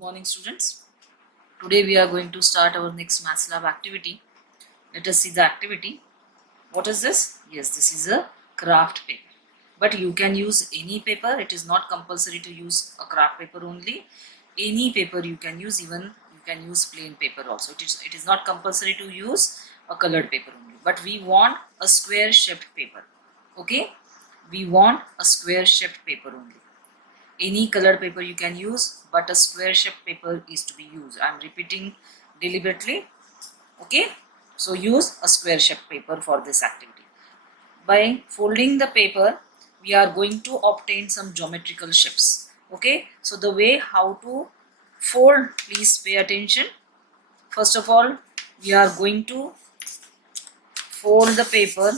Morning, students. Today we are going to start our next Maths Lab activity. Let us see the activity. What is this? Yes, this is a craft paper. But you can use any paper. It is not compulsory to use a craft paper only. Any paper you can use, even you can use plain paper also. It is not compulsory to use a colored paper only. But we want a square shaped paper. Okay? We want a square shaped paper only. Any colored paper you can use, but a square shaped paper is to be used. I am repeating deliberately. Okay, so use a square shaped paper for this activity. By folding the paper, we are going to obtain some geometrical shapes. Okay, so the way how to fold, please pay attention. First of all, we are going to fold the paper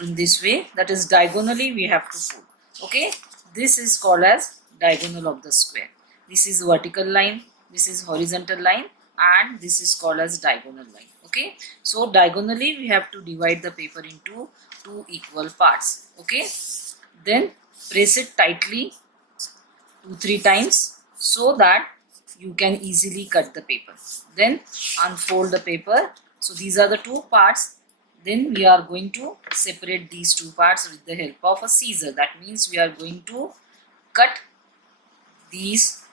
in this way, that is diagonally we have to fold. Okay, this is called as diagonal of the square. This is vertical line, this is horizontal line, and this is called as diagonal line. Okay, so diagonally we have to divide the paper into two equal parts. Okay, then press it tightly 2-3 times so that you can easily cut the paper. Then unfold the paper. So these are the two parts. Then we are going to separate these two parts with the help of a scissor. That means we are going to cut these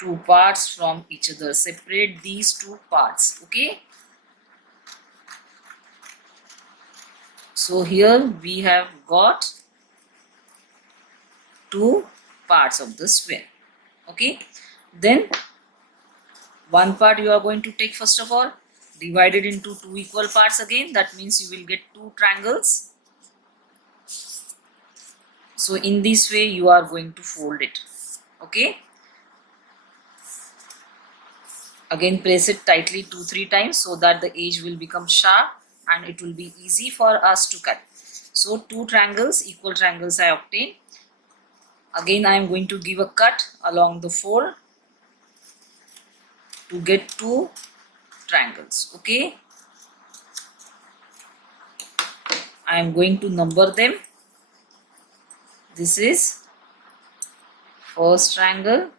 two parts from each other. Separate these two parts. Okay. So here we have got two parts of the square. Okay. Then one part you are going to take first of all, divide it into two equal parts again. That means you will get two triangles. So in this way you are going to fold it. Okay. Again press it tightly 2-3 times so that the edge will become sharp and it will be easy for us to cut. So two triangles, equal triangles I obtained. Again I am going to give a cut along the fold to get two triangles. Okay, I am going to number them. This is first triangle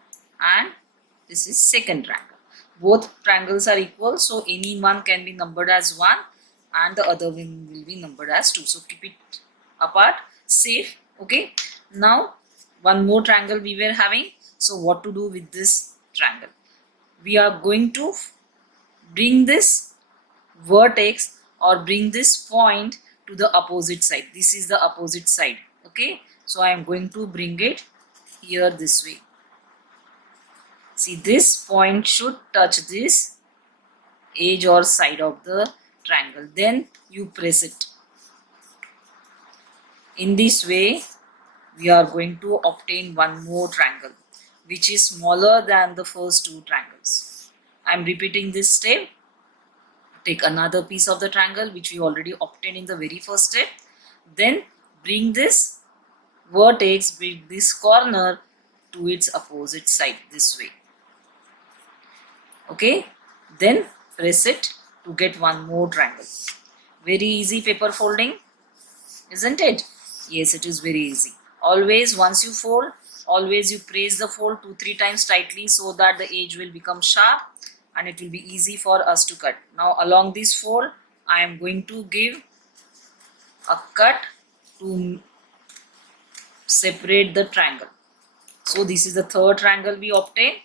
and this is second triangle. Both triangles are equal, so any one can be numbered as 1 and the other one will be numbered as 2. So keep it apart, safe. Okay, now one more triangle we were having. So what to do with this triangle? We are going to bring this vertex or bring this point to the opposite side. This is the opposite side. Okay, so I am going to bring it here this way. See, this point should touch this edge or side of the triangle. Then you press it. In this way we are going to obtain one more triangle which is smaller than the first two triangles. I am repeating this step. Take another piece of the triangle which we already obtained in the very first step. Then bring this vertex, bring this corner to its opposite side this way. Okay, then press it to get one more triangle. Very easy paper folding, isn't it? Yes, it is very easy. Always once you fold, always you press the fold 2-3 times tightly so that the edge will become sharp and it will be easy for us to cut. Now along this fold I am going to give a cut to separate the triangle. So this is the third triangle we obtained.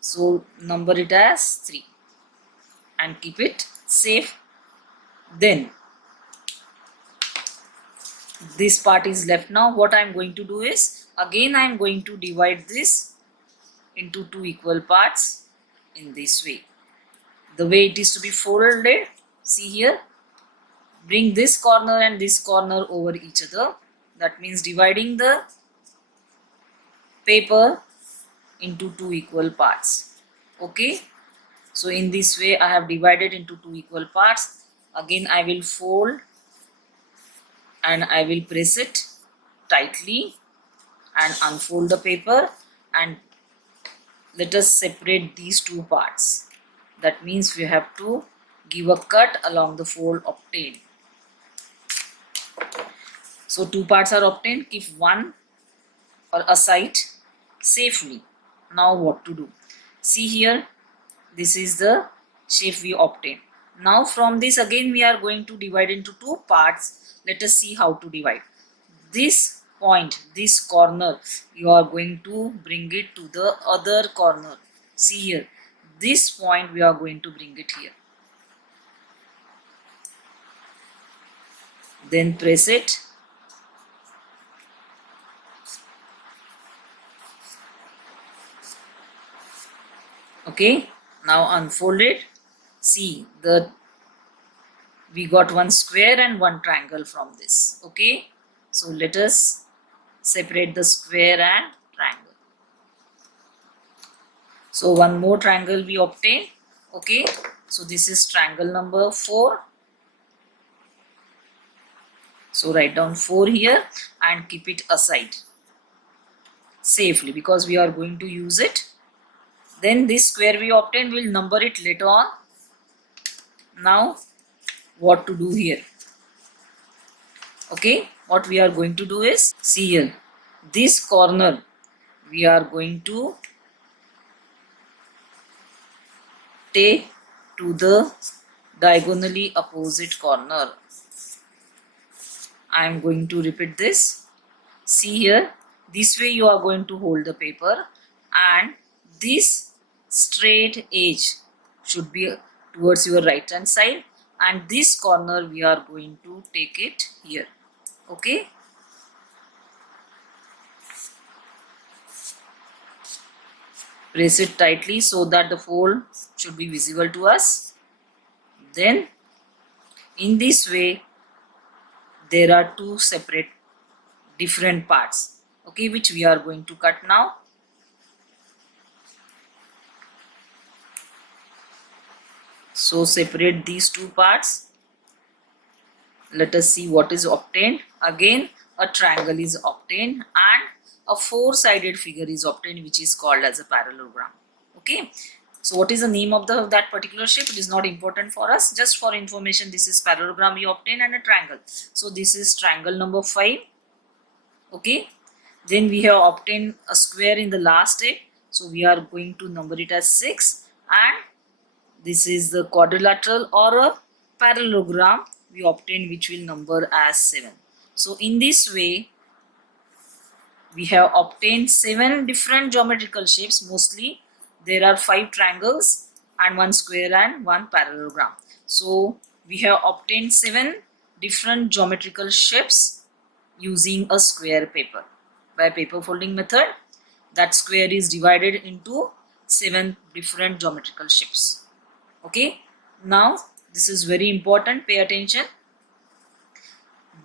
So number it as 3 and keep it safe. Then this part is left. Now what I am going to do is, again I am going to divide this into two equal parts in this way. The way it is to be folded, see here, bring this corner and this corner over each other. That means dividing the paper into two equal parts. Okay, so in this way I have divided into two equal parts. Again I will fold and I will press it tightly and unfold the paper and let us separate these two parts. That means we have to give a cut along the fold obtained. So two parts are obtained. Keep one or aside safely. Now what to do? See here, this is the shape we obtained. Now from this again we are going to divide into two parts. Let us see how to divide. This point, this corner, you are going to bring it to the other corner. See here, this point we are going to bring it here. Then press it. Okay, now unfold it. See, we got one square and one triangle from this. Okay, so let us separate the square and triangle. So one more triangle we obtain. Okay, so this is triangle number 4. So write down 4 here and keep it aside safely because we are going to use it. Then this square we obtained, we'll number it later on. Now what to do here? Okay, what we are going to do is, see here, this corner we are going to take to the diagonally opposite corner. I am going to repeat this. See here, this way you are going to hold the paper and this straight edge should be towards your right hand side and this corner we are going to take it here. Okay, press it tightly so that the fold should be visible to us. Then in this way there are two separate different parts, okay, which we are going to cut now. So separate these two parts. Let us see what is obtained. Again a triangle is obtained and a four-sided figure is obtained, which is called as a parallelogram. Okay, so what is the name of that particular shape? It is not important for us, just for information. This is parallelogram we obtained and a triangle. So this is triangle number 5. Okay, then we have obtained a square in the last step, so we are going to number it as 6, and this is the quadrilateral or a parallelogram we obtained, which will number as 7. So in this way we have obtained 7 different geometrical shapes. Mostly there are 5 triangles and 1 square and 1 parallelogram. So we have obtained 7 different geometrical shapes using a square paper. By paper folding method, that square is divided into 7 different geometrical shapes. Okay, now this is very important, pay attention.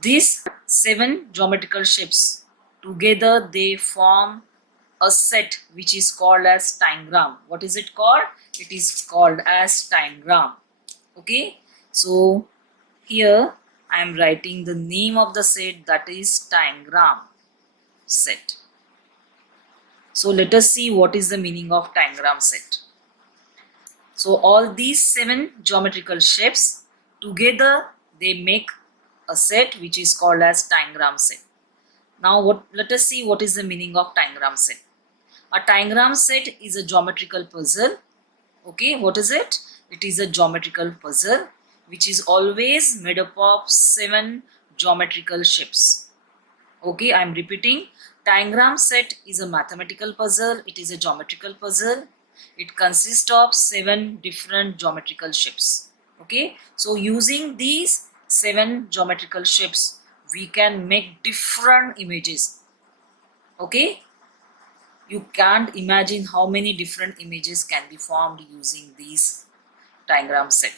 These 7 geometrical shapes together they form a set which is called as tangram. What is it called? It is called as tangram. Okay, so here I am writing the name of the set, that is tangram set. So let us see what is the meaning of tangram set. So all these 7 geometrical shapes together they make a set which is called as tangram set. Now let us see what is the meaning of tangram set. A tangram set is a geometrical puzzle. Okay, what is it? It is a geometrical puzzle which is always made up of 7 geometrical shapes. Okay, I am repeating. Tangram set is a mathematical puzzle. It is a geometrical puzzle. It consists of 7 different geometrical shapes. Okay, so using these 7 geometrical shapes we can make different images. Okay, you can't imagine how many different images can be formed using these tangram set.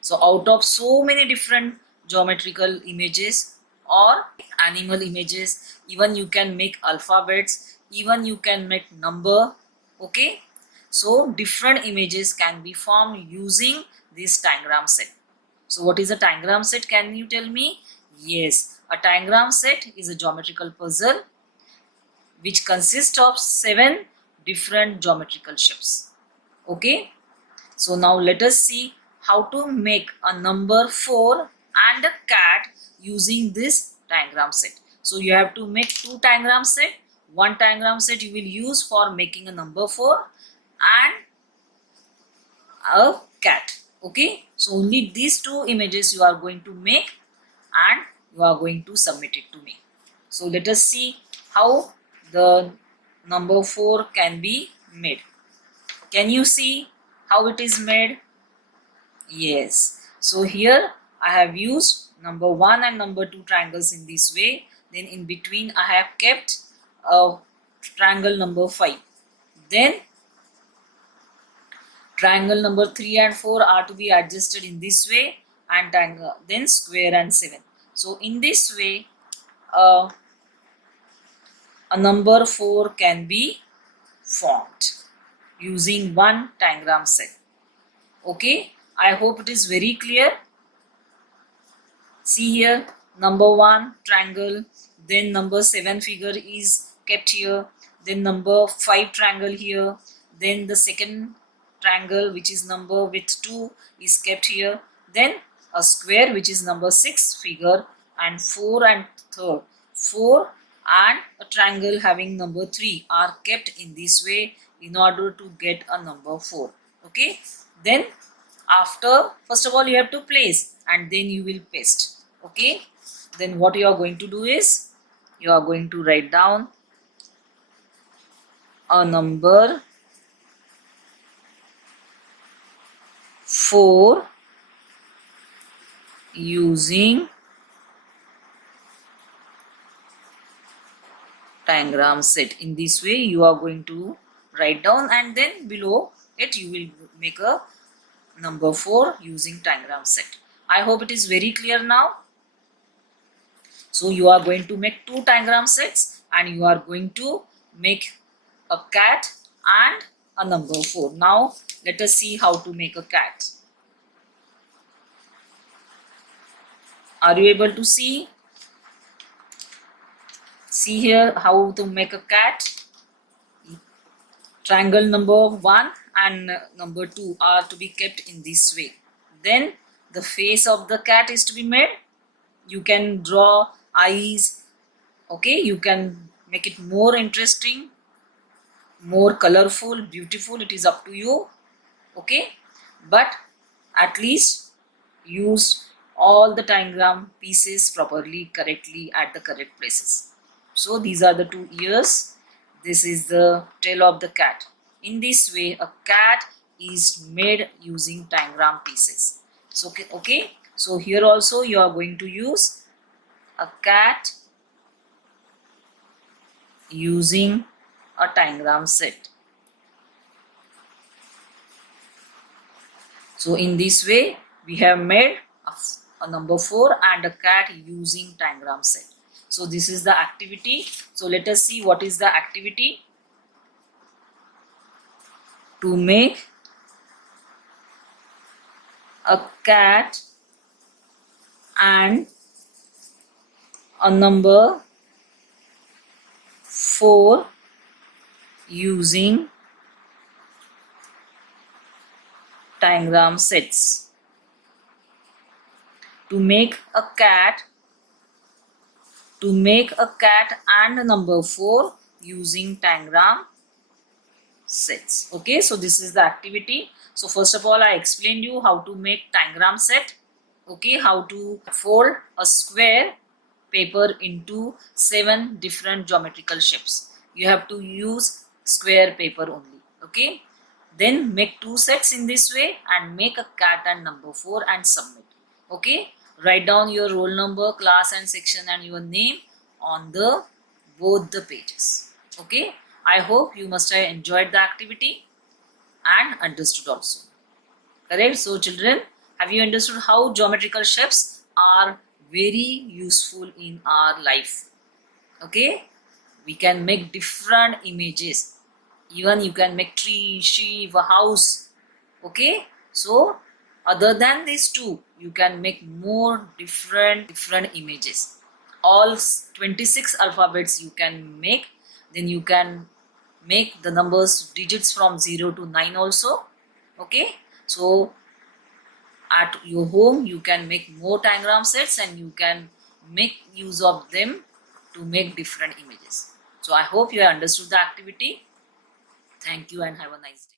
So out of so many different geometrical images or animal images, even you can make alphabets, even you can make number. Okay, so different images can be formed using this tangram set. So what is a tangram set? Can you tell me? Yes, a tangram set is a geometrical puzzle which consists of 7 different geometrical shapes. Okay, so now let us see how to make a number 4 and a cat using this tangram set. So you have to make 2 tangram set. one tangram set you will use for making a number 4 and a cat. Okay, so only these two images you are going to make and you are going to submit it to me. So let us see how the number 4 can be made. Can you see how it is made? Yes. So here I have used number 1 and number 2 triangles in this way. Then in between I have kept a triangle number 5. Then triangle number 3 and 4 are to be adjusted in this way, and then square and 7. So in this way a number 4 can be formed using one tangram set. Okay, I hope it is very clear. See here, number 1 triangle, then number 7 figure is kept here, then number 5 triangle here, then the second triangle which is number with 2 is kept here, then a square which is number 6 figure, and 4 and third 4 and a triangle having number 3 are kept in this way in order to get a number 4. Okay, then after, first of all you have to place and then you will paste. Okay, then what you are going to do is you are going to write down a number 4 using tangram set. In this way you are going to write down, and then below it you will make a number 4 using tangram set. I hope it is very clear now. So you are going to make 2 tangram sets and you are going to make a cat and a number 4. Now let us see how to make a cat. Are you able to see? See here how to make a cat. Triangle number 1 and number 2 are to be kept in this way. Then the face of the cat is to be made. You can draw eyes. Okay, you can make it more interesting, more colorful, beautiful. It is up to you. Okay, but at least use all the tangram pieces properly, correctly, at the correct places. So these are the 2 ears. This is the tail of the cat. In this way a cat is made using tangram pieces. So okay, so here also you are going to use a cat using a tangram set. So in this way we have made a number 4 and a cat using tangram set. So this is the activity. So let us see what is the activity. To make a cat and a number 4 using tangram sets. To make a cat and a number 4 using tangram sets. Okay, so this is the activity. So first of all I explained you how to make tangram set. Okay, how to fold a square paper into 7 different geometrical shapes. You have to use square paper only. Okay, then make 2 sets in this way and make a cat and number 4 and submit. Okay, write down your roll number, class and section and your name on the both the pages. Okay, I hope you must have enjoyed the activity and understood also. Correct? So children, have you understood how geometrical shapes are very useful in our life? Okay, we can make different images. Even you can make tree, sheep, a house. Okay, so other than these 2 you can make more different images. All 26 alphabets you can make. Then you can make the numbers digits from 0 to 9 also. Okay, so at your home you can make more tangram sets and you can make use of them to make different images. So I hope you have understood the activity. Thank you and have a nice day.